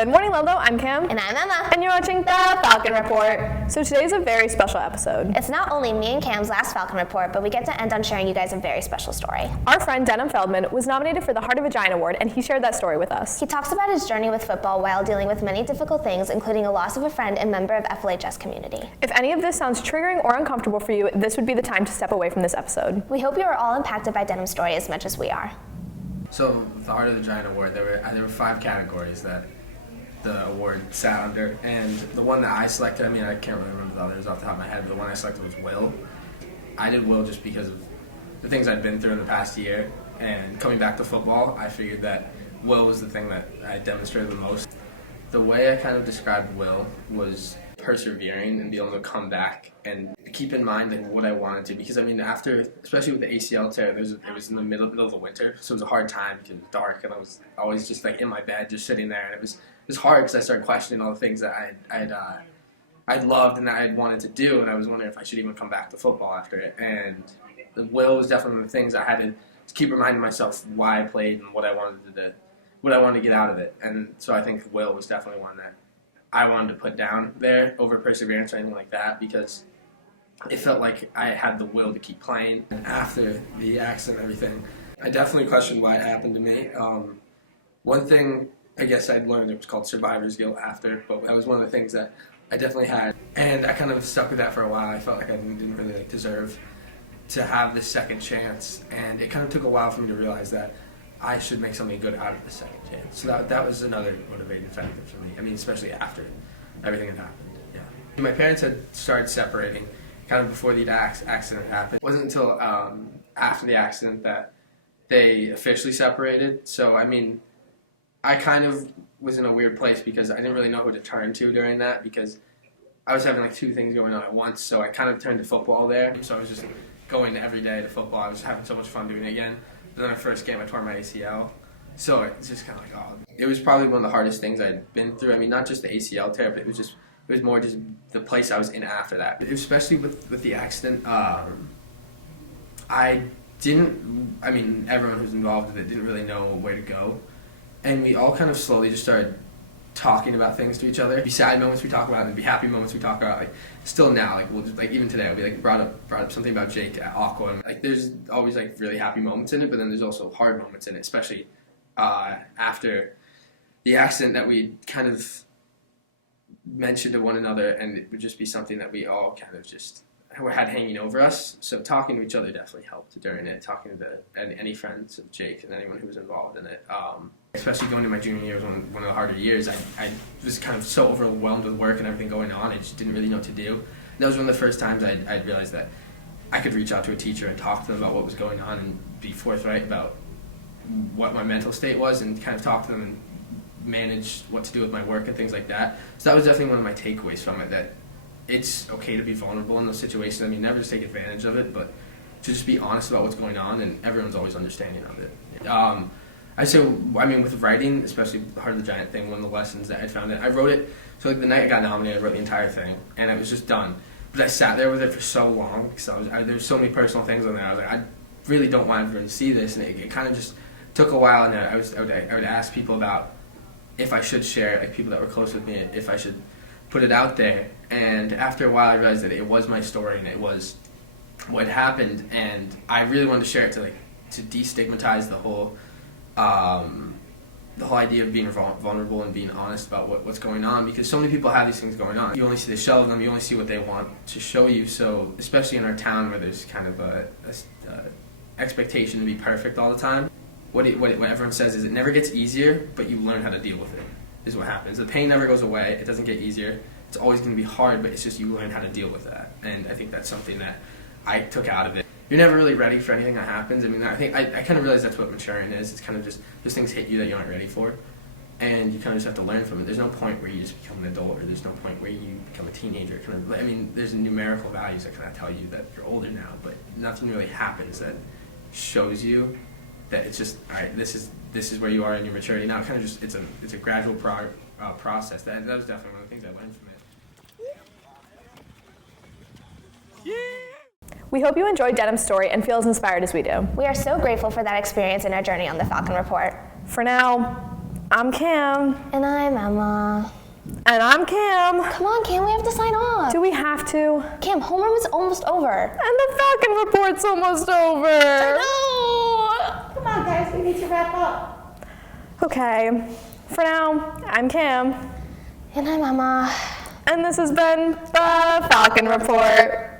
Good morning, Lolo. I'm Cam. And I'm Emma. And you're watching the Falcon Report. So today's a very special episode. It's not only me and Cam's last Falcon Report, but we get to end on sharing you guys a very special story. Our friend Denholm Feldman was nominated for the Heart of a Giant Award, and he shared that story with us. He talks about his journey with football while dealing with many difficult things, including a loss of a friend and member of FLHS community. If any of this sounds triggering or uncomfortable for you, this would be the time to step away from this episode. We hope you are all impacted by Denholm's story as much as we are. So, the Heart of the Giant Award, there were 5 categories that the award sat under, and the one that I selected, I can't really remember the others off the top of my head, but the one I selected was Will. I did Will just because of the things I'd been through in the past year, and coming back to football, I figured that Will was the thing that I demonstrated the most. The way I kind of described Will was persevering and being able to come back and keep in mind what I wanted to, because after, especially with the ACL tear, it was in the middle of the winter, so it was a hard time because it was dark and I was always just in my bed just sitting there, and it was hard because I started questioning all the things that I'd loved and that I'd wanted to do, and I was wondering if I should even come back to football after it. And the Will was definitely one of the things I had to keep reminding myself why I played and what I wanted to get out of it. And so I think Will was definitely one that I wanted to put down there over perseverance or anything like that, because it felt like I had the will to keep playing. And after the accident and everything, I definitely questioned why it happened to me. One thing I guess I'd learned, it was called survivor's guilt after, but that was one of the things that I definitely had. And I kind of stuck with that for a while. I felt like I didn't really deserve to have this second chance. And it kind of took a while for me to realize that I should make something good out of the second chance. So that was another motivating factor for me. Especially after everything had happened. Yeah. My parents had started separating kind of before the accident happened. It wasn't until after the accident that they officially separated. So I kind of was in a weird place because I didn't really know who to turn to during that, because I was having 2 things going on at once. So I kind of turned to football there. So I was just going every day to football. I was having so much fun doing it again. Then our first game, I tore my ACL. So it's just kind of it was probably one of the hardest things I'd been through. Not just the ACL tear, but it was more just the place I was in after that. Especially with the accident, everyone who's involved with it didn't really know where to go. And we all kind of slowly just started talking about things to each other. There'd be sad moments we talk about, and there'd be happy moments we talk about. Still now, we'll just, even today, we brought up something about Jake at Aqua. There's always really happy moments in it, but then there's also hard moments in it, especially after the accident, that we kind of mentioned to one another, and it would just be something that we all kind of just had hanging over us. So talking to each other definitely helped during it. Talking to any friends of Jake and anyone who was involved in it. Especially going to my junior year was one of the harder years. I was kind of so overwhelmed with work and everything going on, I just didn't really know what to do. And that was one of the first times I realized that I could reach out to a teacher and talk to them about what was going on and be forthright about what my mental state was, and kind of talk to them and manage what to do with my work and things like that. So that was definitely one of my takeaways from it, that it's okay to be vulnerable in those situations. Never just take advantage of it, but to just be honest about what's going on, and everyone's always understanding of it. I'd say, with writing, especially the Heart of the Giant thing, one of the lessons that I found, that I wrote it, so the night I got nominated, I wrote the entire thing, and it was just done. But I sat there with it for so long, because there were so many personal things on there. I was I really don't want everyone to see this, and it kind of just took a while, and I would ask people about if I should share it, people that were close with me, if I should put it out there. And after a while, I realized that it was my story, and it was what happened, and I really wanted to share it to destigmatize the whole idea of being vulnerable and being honest about what's going on, because so many people have these things going on. You only see the shell of them, you only see what they want to show you. So especially in our town, where there's kind of a expectation to be perfect all the time, what everyone says is it never gets easier, but you learn how to deal with it, is what happens. The pain never goes away, it doesn't get easier. It's always going to be hard, but it's just you learn how to deal with that. And I think that's something that I took out of it. You're never really ready for anything that happens. I think I kind of realized that's what maturing is. It's kind of just things hit you that you aren't ready for, and you kind of just have to learn from it. There's no point where you just become an adult, or there's no point where you become a teenager. There's numerical values that kind of tell you that you're older now, but nothing really happens that shows you that it's just, all right, this is where you are in your maturity now. Kind of just it's a gradual process. That was definitely one of the things I learned from it. We hope you enjoyed Denholm's story and feel as inspired as we do. We are so grateful for that experience in our journey on the Falcon Report. For now, I'm Cam. And I'm Emma. And I'm Cam. Come on, Cam, we have to sign off. Do we have to? Cam, homeroom is almost over. And the Falcon report's almost over. No! Come on, guys, we need to wrap up. Okay, for now, I'm Cam. And I'm Emma. And this has been the Falcon Report.